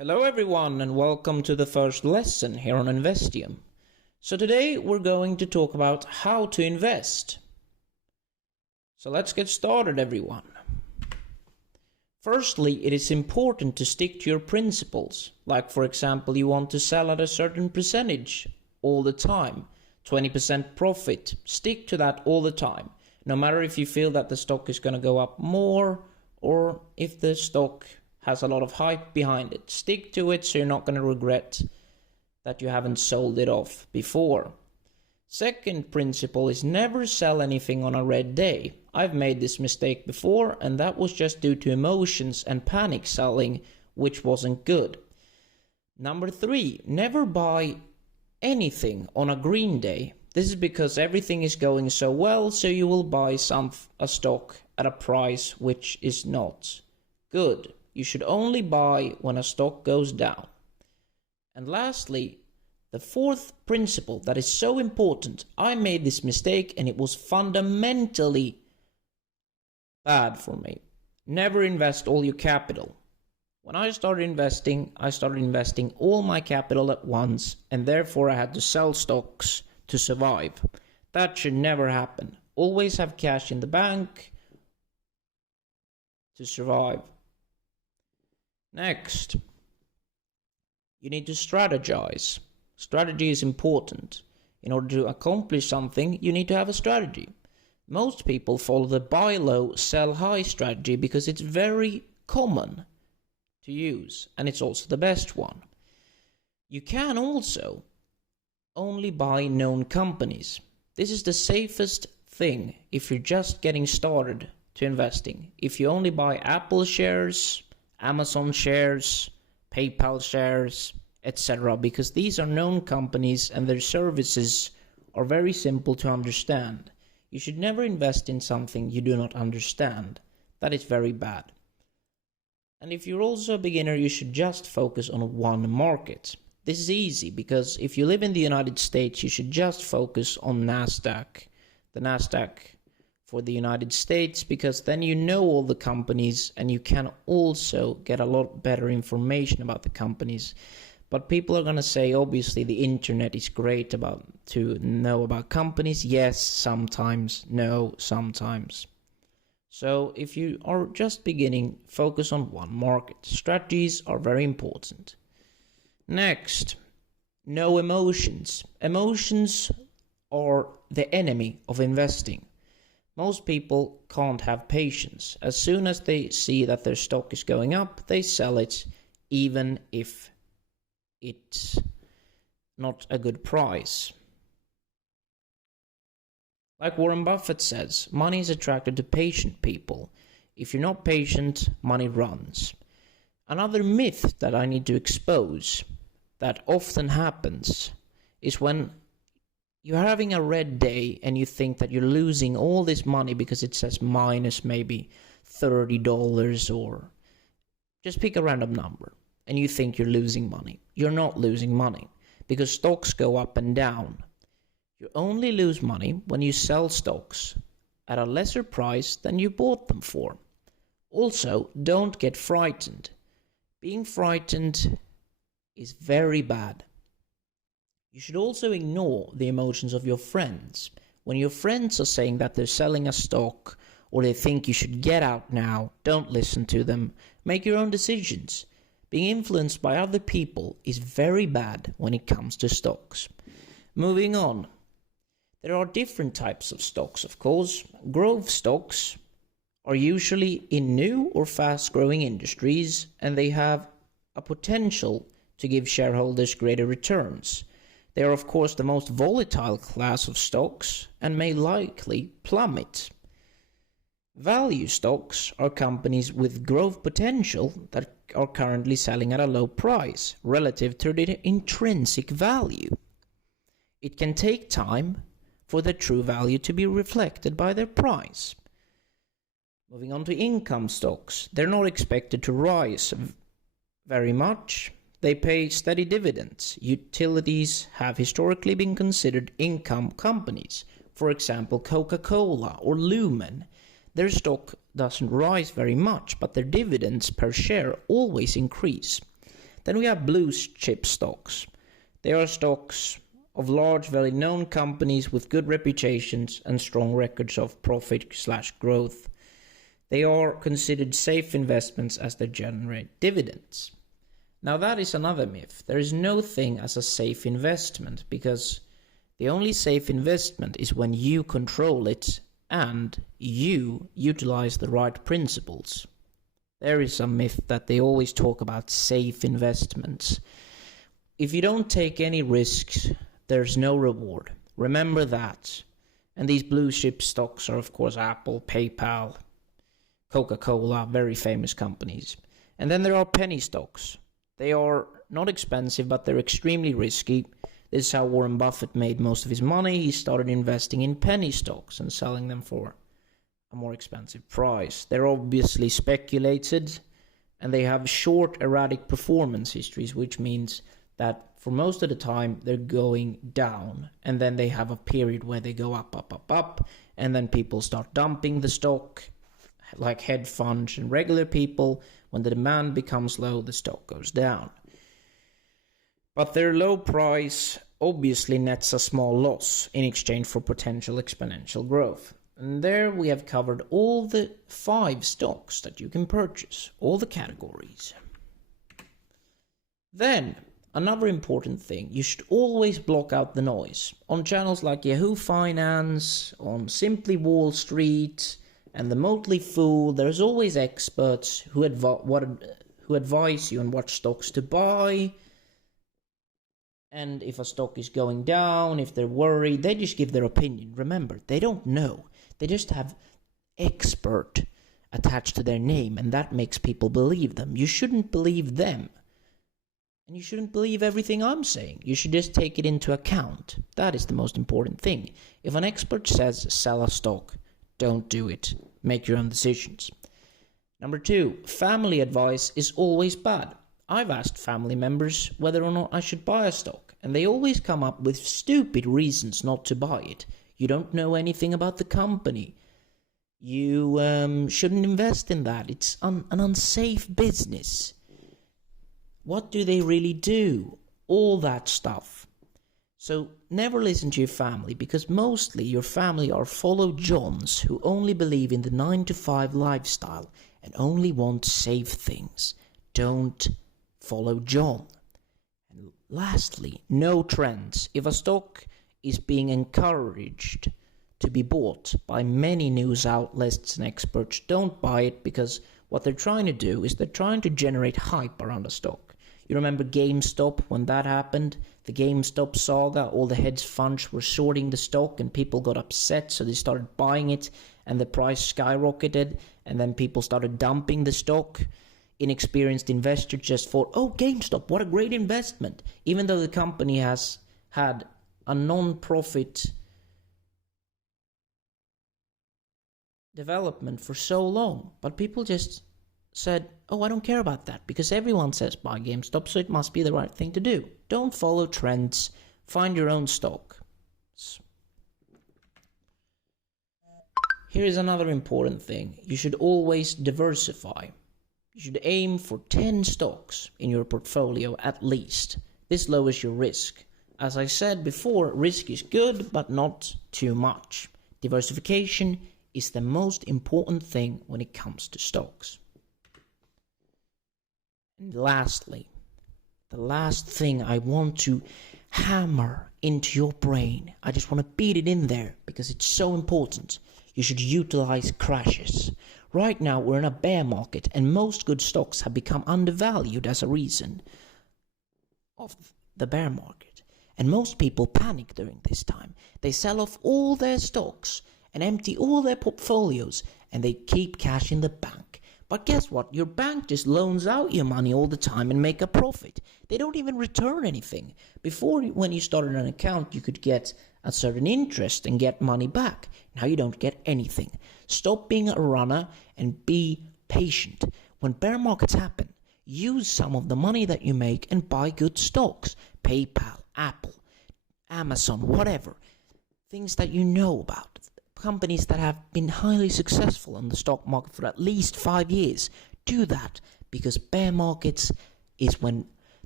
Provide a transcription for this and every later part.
Hello everyone and welcome to the first lesson here on Investium. So today we're going to talk about how to invest. So let's get started everyone. Firstly, it is important to stick to your principles. Like for example, you want to sell at a certain percentage all the time. 20% profit. Stick to that all the time. No matter if you feel that the stock is going to go up more or if the stock has a lot of hype behind it. Stick to it so you're not going to regret that you haven't sold it off before. Second principle is never sell anything on a red day. I've made this mistake before and that was just due to emotions and panic selling, which wasn't good. Number 3, never buy anything on a green day. This is because everything is going so well, so you will buy a stock at a price which is not good. You should only buy when a stock goes down. And lastly, the fourth principle that is so important. I made this mistake and it was fundamentally bad for me. Never invest all your capital. When I started investing all my capital at once, and therefore I had to sell stocks to survive. That should never happen. Always have cash in the bank to survive. Next, you need to strategize. Strategy is important. In order to accomplish something, you need to have a strategy. Most people follow the buy low, sell high strategy because it's very common to use, and it's also the best one. You can also only buy known companies. This is the safest thing if you're just getting started to investing. If you only buy Apple shares, Amazon shares, PayPal shares, etc. because these are known companies and their services are very simple to understand. You should never invest in something you do not understand. That is very bad. And if you're also a beginner, you should just focus on one market. This is easy because if you live in the United States, you should just focus on NASDAQ. The NASDAQ for the United States, because then you know all the companies and you can also get a lot better information about the companies. But people are going to say, obviously the internet is great to know about companies. Yes, sometimes. No, sometimes. So if you are just beginning, focus on one market. Strategies are very important. Next, no emotions. Emotions are the enemy of investing. Most people can't have patience. As soon as they see that their stock is going up, they sell it, even if it's not a good price. Like Warren Buffett says, money is attracted to patient people. If you're not patient, money runs. Another myth that I need to expose that often happens is when you're having a red day and you think that you're losing all this money because it says minus maybe $30 or just pick a random number and you think you're losing money. You're not losing money because stocks go up and down. You only lose money when you sell stocks at a lesser price than you bought them for. Also, don't get frightened. Being frightened is very bad. You should also ignore the emotions of your friends. When your friends are saying that they're selling a stock or they think you should get out now, don't listen to them. Make your own decisions. Being influenced by other people is very bad when it comes to stocks. Moving on. There are different types of stocks, of course. Growth stocks are usually in new or fast-growing industries, and they have a potential to give shareholders greater returns. They are of course the most volatile class of stocks and may likely plummet. Value stocks are companies with growth potential that are currently selling at a low price relative to their intrinsic value. It can take time for their true value to be reflected by their price. Moving on to income stocks, they're not expected to rise very much. They pay steady dividends. Utilities have historically been considered income companies. For example, Coca-Cola or Lumen. Their stock doesn't rise very much, but their dividends per share always increase. Then we have blue chip stocks. They are stocks of large, very known companies with good reputations and strong records of profit/growth. They are considered safe investments as they generate dividends. Now that is another myth. There is no thing as a safe investment, because the only safe investment is when you control it and you utilize the right principles. There is a myth that they always talk about safe investments. If you don't take any risks, there's no reward. Remember that. And these blue chip stocks are, of course, Apple, PayPal, Coca-Cola, very famous companies. And then there are penny stocks. They are not expensive, but they're extremely risky. This is how Warren Buffett made most of his money. He started investing in penny stocks and selling them for a more expensive price. They're obviously speculated, and they have short, erratic performance histories, which means that for most of the time they're going down, and then they have a period where they go up, and then people start dumping the stock, like hedge funds and regular people. When the demand becomes low, the stock goes down. But their low price obviously nets a small loss in exchange for potential exponential growth. And there we have covered all the 5 stocks that you can purchase, all the categories. Then, another important thing, you should always block out the noise. On channels like Yahoo Finance, on Simply Wall Street, and The Motley Fool, there's always experts who advise you on what stocks to buy, and if a stock is going down, if they're worried, they just give their opinion. Remember, they don't know. They just have expert attached to their name, and that makes people believe them. You shouldn't believe them. And you shouldn't believe everything I'm saying. You should just take it into account. That is the most important thing. If an expert says sell a stock, don't do it. Make your own decisions. Number 2, family advice is always bad. I've asked family members whether or not I should buy a stock, and they always come up with stupid reasons not to buy it. You don't know anything about the company. You shouldn't invest in that. It's an unsafe business. What do they really do? All that stuff. So never listen to your family, because mostly your family are follow Johns who only believe in the 9-to-5 lifestyle and only want safe things. Don't follow John. And lastly, no trends. If a stock is being encouraged to be bought by many news outlets and experts, don't buy it, because what they're trying to do is they're trying to generate hype around a stock. You remember GameStop when that happened? The GameStop saga, all the hedge funds were shorting the stock and people got upset, so they started buying it and the price skyrocketed, and then people started dumping the stock. Inexperienced investors just thought, oh, GameStop, what a great investment, even though the company has had a non-profit development for so long. But people just said, oh, I don't care about that, because everyone says buy GameStop, so it must be the right thing to do. Don't follow trends. Find your own stock. Here is another important thing. You should always diversify. You should aim for 10 stocks in your portfolio at least. This lowers your risk. As I said before, risk is good, but not too much. Diversification is the most important thing when it comes to stocks. And lastly, the last thing I want to hammer into your brain, I just want to beat it in there because it's so important. You should utilize crashes. Right now we're in a bear market, and most good stocks have become undervalued as a reason of the bear market. And most people panic during this time. They sell off all their stocks and empty all their portfolios, and they keep cash in the bank. But guess what? Your bank just loans out your money all the time and make a profit. They don't even return anything. Before, when you started an account, you could get a certain interest and get money back. Now you don't get anything. Stop being a runner and be patient. When bear markets happen, use some of the money that you make and buy good stocks. PayPal, Apple, Amazon, whatever. Things that you know about. Companies that have been highly successful on the stock market for at least 5 years. Do that, because bear markets is when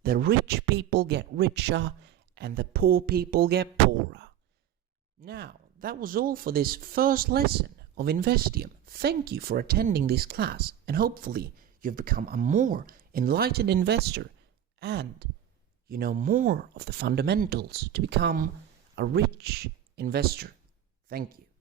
the rich people get richer and the poor people get poorer. Now, that was all for this first lesson of Investium. Thank you for attending this class, and hopefully you've become a more enlightened investor and you know more of the fundamentals to become a rich investor. Thank you.